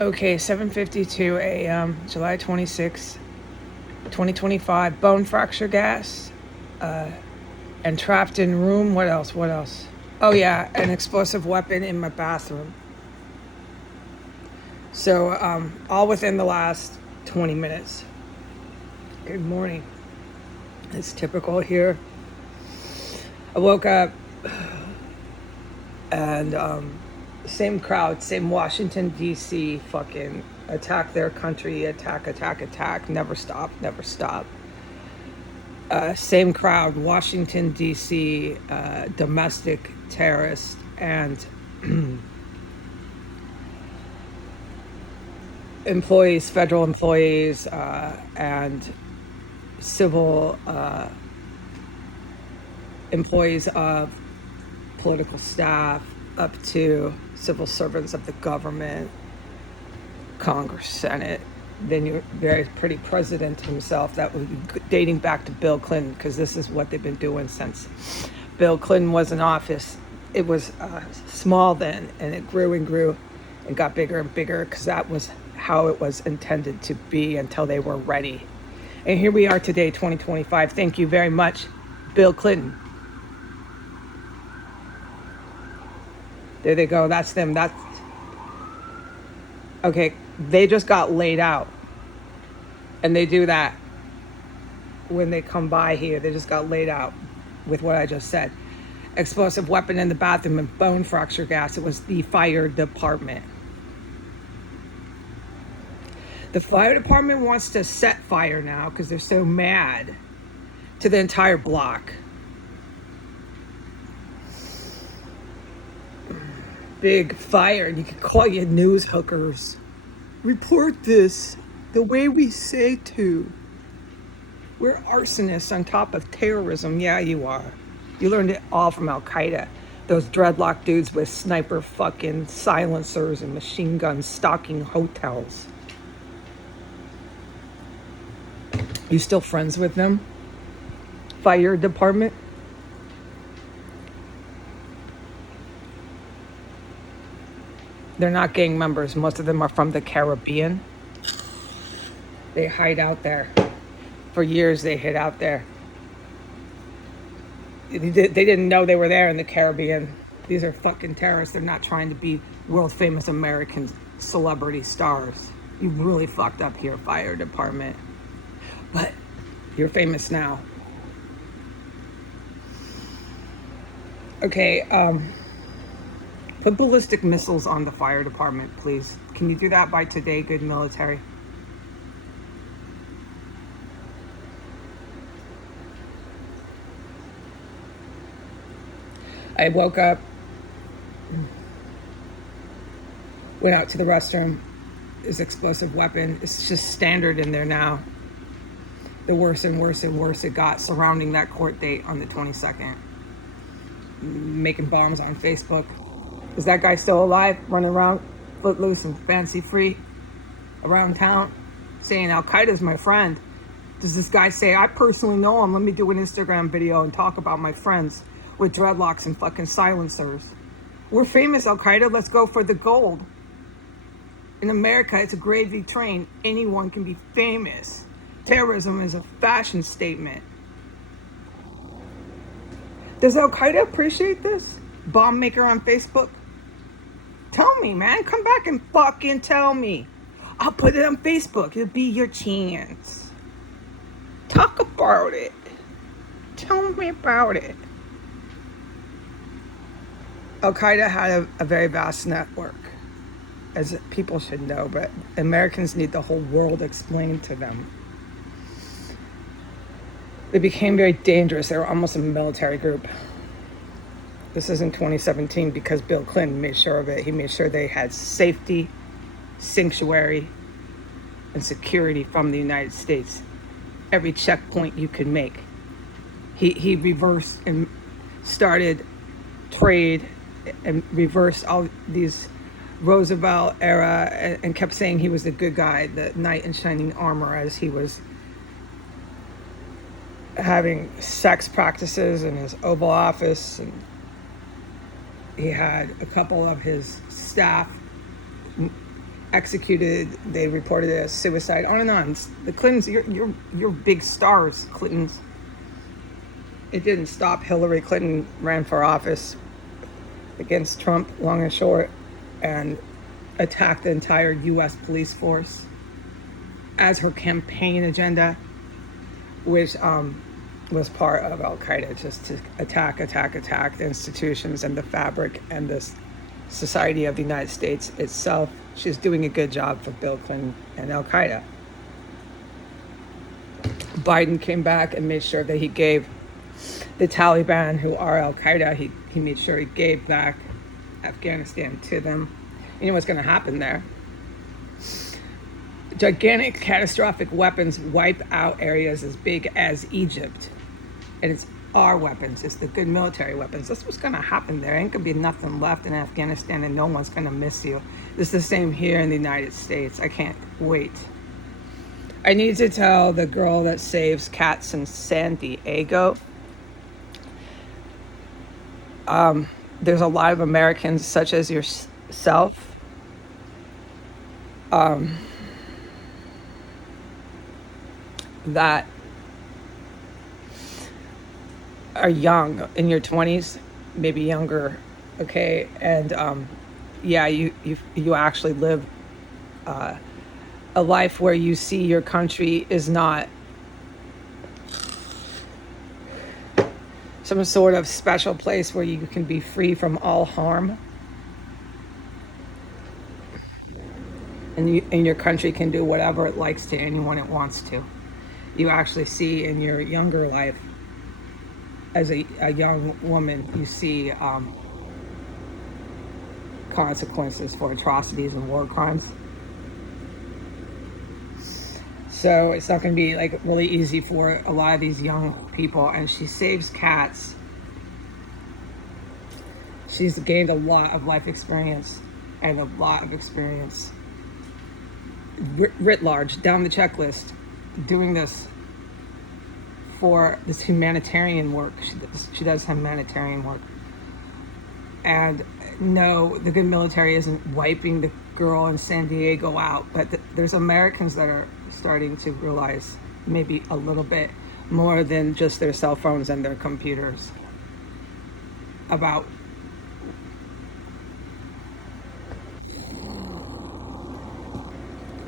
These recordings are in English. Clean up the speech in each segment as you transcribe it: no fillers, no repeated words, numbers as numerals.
Okay, 7:52 a.m., July 26, 2025. Bone fracture gas, and trapped in room. What else? What else? Oh yeah, an explosive weapon in my bathroom. So all within the last 20 minutes. Good morning. It's typical here. I woke up and same crowd, same Washington D.C. fucking attack their country, attack, never stop, never stop. Same crowd, Washington D.C. Domestic terrorists and employees, federal employees, and civil employees of political staff, up to civil servants of the government, Congress, Senate, then your very pretty president himself. That would be dating back to Bill Clinton, because this is what they've been doing since Bill Clinton was in office. It was small then, and it grew and grew and got bigger and bigger, because that was how it was intended to be until they were ready. And here we are today, 2025. Thank you very much, Bill Clinton. There they go. That's them. That's okay. They just got laid out, and they do that when they come by here. They just got laid out with what I just said. Explosive weapon in the bathroom and bone fracture gas. It was the fire department. The fire department wants to set fire now because they're so mad to the entire block. Big fire, and you could call your news hookers. Report this the way we say to. We're arsonists on top of terrorism. Yeah, you are. You learned it all from Al Qaeda. Those dreadlock dudes with sniper fucking silencers and machine guns stalking hotels. You still friends with them? Fire department? They're not gang members. Most of them are from the Caribbean. They hide out there. For years they hid out there. They didn't know they were there in the Caribbean. These are fucking terrorists. They're not trying to be world famous American celebrity stars. You really fucked up here, fire department. But you're famous now. Okay, put ballistic missiles on the fire department, please. Can you do that by today, good military? I woke up, went out to the restroom. This explosive weapon, it's just standard in there now. The worse and worse and worse it got surrounding that court date on the 22nd. Making bombs on Facebook. Is that guy still alive, running around footloose and fancy free around town, saying Al Qaeda's my friend? Does this guy say, I personally know him, let me do an Instagram video and talk about my friends with dreadlocks and fucking silencers? We're famous, Al Qaeda, let's go for the gold. In America, it's a gravy train. Anyone can be famous. Terrorism is a fashion statement. Does Al Qaeda appreciate this? Bomb maker on Facebook? Tell me, man. Come back and fucking tell me. I'll put it on Facebook. It'll be your chance. Talk about it. Tell me about it. Al Qaeda had a very vast network, as people should know, but Americans need the whole world explained to them. They became very dangerous. They were almost a military group. This is in 2017 because Bill Clinton made sure of it. He made sure they had safety, sanctuary, and security from the United States. Every checkpoint you could make. He reversed and started trade and reversed all these Roosevelt era and kept saying he was the good guy, the knight in shining armor, as he was having sex practices in his Oval Office. And he had a couple of his staff executed. They reported it as suicide. On and on. The Clintons, you're big stars, Clintons. It didn't stop. Hillary Clinton ran for office against Trump, long and short, and attacked the entire U.S. police force as her campaign agenda, which was part of Al Qaeda, just to attack the institutions and the fabric and the society of the United States itself. She's doing a good job for Bill Clinton and Al Qaeda. Biden came back and made sure that he gave the Taliban, who are Al Qaeda, he made sure he gave back Afghanistan to them. You know what's going to happen there? Gigantic catastrophic weapons wipe out areas as big as Egypt. And it's our weapons. It's the good military weapons. That's what's going to happen there. Ain't going to be nothing left in Afghanistan, and no one's going to miss you. It's the same here in the United States. I can't wait. I need to tell the girl that saves cats in San Diego. There's a lot of Americans, such as yourself, that are young, in your 20s, maybe younger, okay? And yeah, you actually live a life where you see your country is not some sort of special place where you can be free from all harm. And your country can do whatever it likes to anyone it wants to. You actually see in your younger life, as a young woman, you see consequences for atrocities and war crimes. So it's not going to be like really easy for a lot of these young people. And she saves cats. She's gained a lot of life experience and a lot of experience writ large, down the checklist, doing this for this humanitarian work. She does humanitarian work. And no, the good military isn't wiping the girl in San Diego out, but there's Americans that are starting to realize maybe a little bit more than just their cell phones and their computers about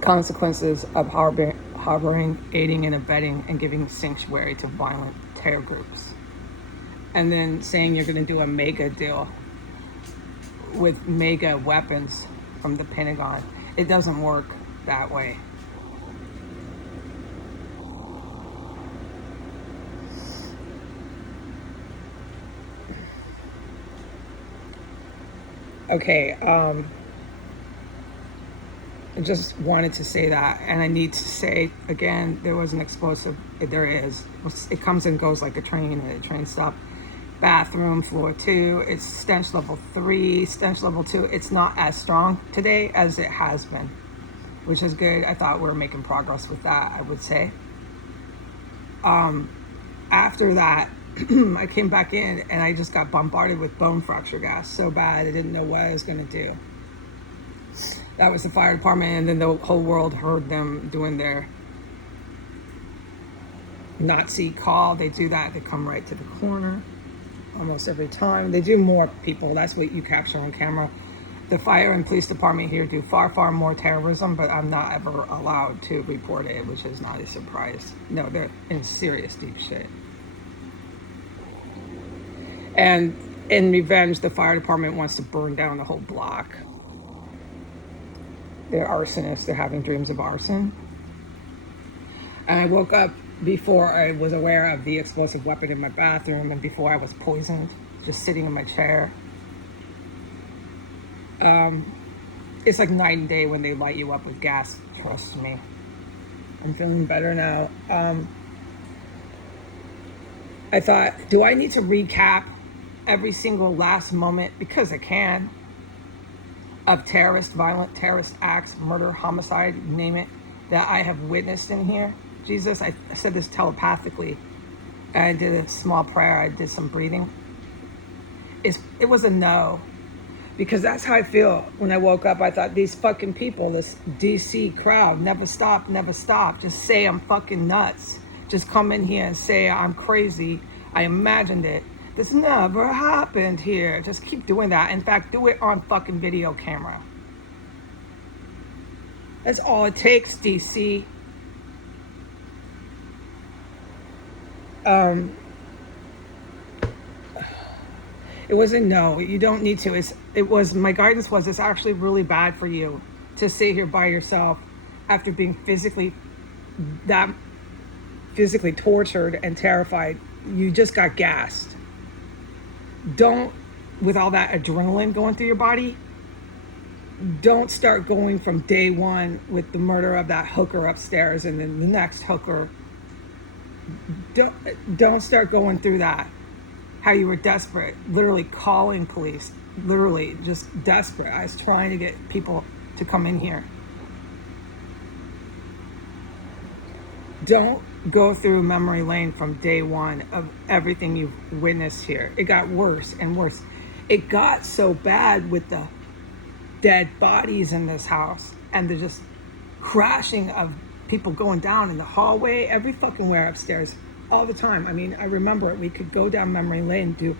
consequences of harboring, aiding and abetting, and giving sanctuary to violent terror groups. And then saying you're going to do a mega deal with mega weapons from the Pentagon. It doesn't work that way. Okay, I just wanted to say that, and I need to say again, there was an explosive. There is. It comes and goes like a train at a train stop. Bathroom, floor 2. It's stench level 3, stench level 2. It's not as strong today as it has been, which is good. I thought we were making progress with that, I would say. After that, I came back in and I just got bombarded with bone fracture gas so bad I didn't know what I was going to do. That was the fire department, and then the whole world heard them doing their Nazi call. They do that. They come right to the corner almost every time. They do more people. That's what you capture on camera. The fire and police department here do far, far more terrorism, but I'm not ever allowed to report it, which is not a surprise. No, they're in serious deep shit. And in revenge, the fire department wants to burn down the whole block. They're arsonists. They're having dreams of arson. And I woke up before I was aware of the explosive weapon in my bathroom and before I was poisoned, just sitting in my chair. It's like night and day when they light you up with gas. Trust me. I'm feeling better now. I thought, do I need to recap every single last moment, because I can, of violent terrorist acts, murder, homicide, name it, that I have witnessed in here? Jesus, I said this telepathically. I did a small prayer. I did some breathing. It was a no. Because that's how I feel. When I woke up, I thought these fucking people, this DC crowd, never stop, never stop. Just say I'm fucking nuts. Just come in here and say I'm crazy. I imagined it. This never happened here. Just keep doing that. In fact, do it on fucking video camera. That's all it takes, DC. It wasn't no, you don't need to. It was, my guidance was, it's actually really bad for you to sit here by yourself after being physically tortured and terrified. You just got gassed. Don't, with all that adrenaline going through your body, don't start going from day one with the murder of that hooker upstairs and then the next hooker. Don't start going through that. How you were desperate, literally calling police, literally just desperate. I was trying to get people to come in here. Don't go through memory lane from day one of everything you've witnessed here. It got worse and worse. It got so bad with the dead bodies in this house and the just crashing of people going down in the hallway, every fucking where upstairs, all the time. I mean, I remember it. We could go down memory lane, do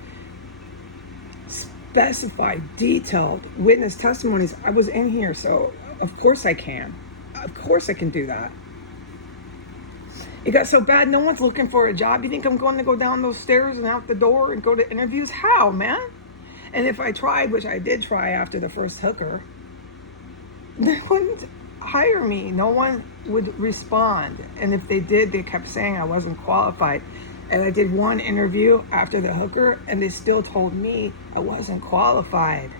specified, detailed witness testimonies. I was in here, so of course I can. Of course I can do that. It got so bad, no one's looking for a job. You think I'm going to go down those stairs and out the door and go to interviews? How, man? And if I tried, which I did try after the first hooker, they wouldn't hire me. No one would respond. And if they did, they kept saying I wasn't qualified. And I did one interview after the hooker, and they still told me I wasn't qualified.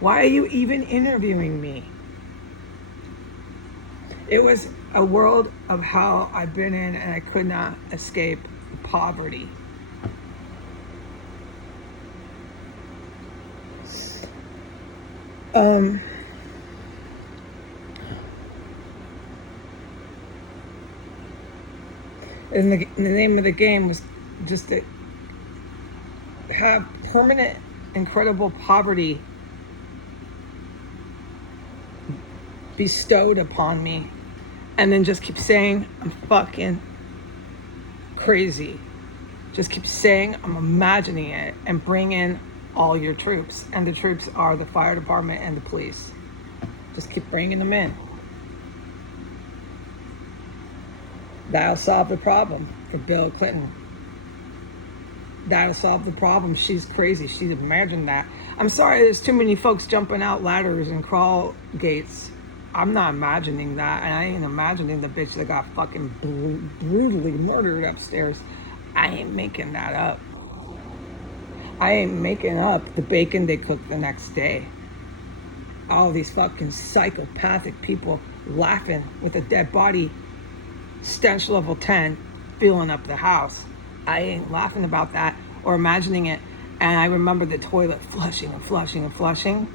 Why are you even interviewing me? It was a world of hell I've been in, and I could not escape poverty. And the name of the game was just to have permanent, incredible poverty bestowed upon me, and then just keep saying I'm fucking crazy. Just keep saying I'm imagining it, and bring in all your troops. And the troops are the fire department and the police. Just keep bringing them in. That'll solve the problem for Bill Clinton. That'll solve the problem. She's crazy. She imagined that. I'm sorry, there's too many folks jumping out ladders and crawl gates. I'm not imagining that, and I ain't imagining the bitch that got fucking brutally murdered upstairs. I ain't making that up. I ain't making up the bacon they cooked the next day. All these fucking psychopathic people laughing with a dead body, stench level 10, filling up the house. I ain't laughing about that or imagining it. And I remember the toilet flushing and flushing and flushing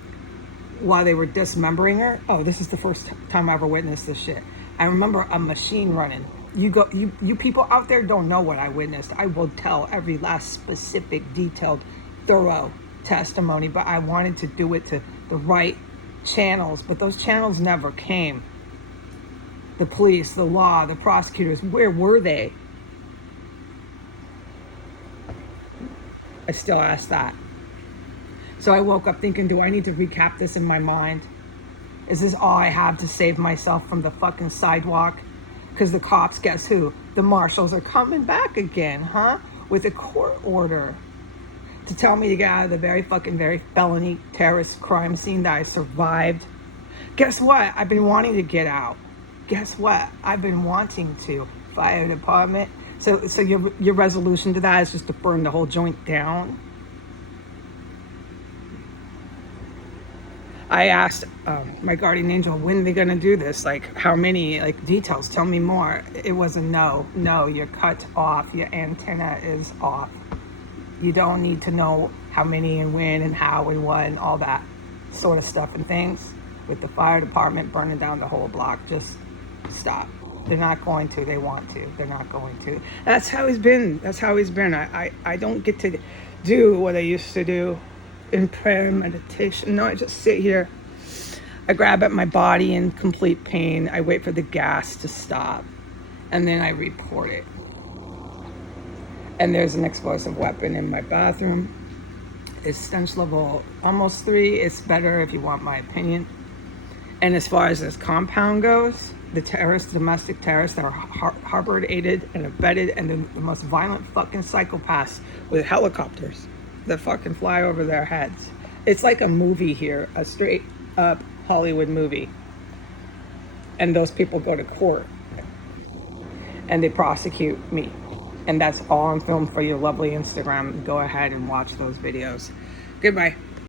while they were dismembering her. Oh, this is the first time I ever witnessed this shit. I remember a machine running. You people out there don't know what I witnessed. I will tell every last specific, detailed, thorough testimony, but I wanted to do it to the right channels, but those channels never came. The police, the law, the prosecutors, where were they? I still ask that. So I woke up thinking, do I need to recap this in my mind? Is this all I have to save myself from the fucking sidewalk? Because the cops, guess who? The marshals are coming back again, huh? With a court order to tell me to get out of the very felony terrorist crime scene that I survived. Guess what? I've been wanting to get out. Guess what? I've been wanting to. Fire department. So your resolution to that is just to burn the whole joint down? I asked my guardian angel, when are they going to do this? Like, how many, like, details? Tell me more. It was a no. No, you're cut off. Your antenna is off. You don't need to know how many and when and how and what and all that sort of stuff and things. With the fire department burning down the whole block, just stop. They're not going to. They want to. They're not going to. That's how he's been. That's how he's been. I don't get to do what I used to do in prayer and meditation. No, I just sit here. I grab at my body in complete pain. I wait for the gas to stop. And then I report it. And there's an explosive weapon in my bathroom. It's stench level almost 3. It's better if you want my opinion. And as far as this compound goes, the terrorists, domestic terrorists that are harbored, aided, and abetted, and the most violent fucking psychopaths with helicopters that fucking fly over their heads. It's like a movie here, a straight up Hollywood movie. And those people go to court and they prosecute me. And that's all on film for your lovely Instagram. Go ahead and watch those videos. Goodbye.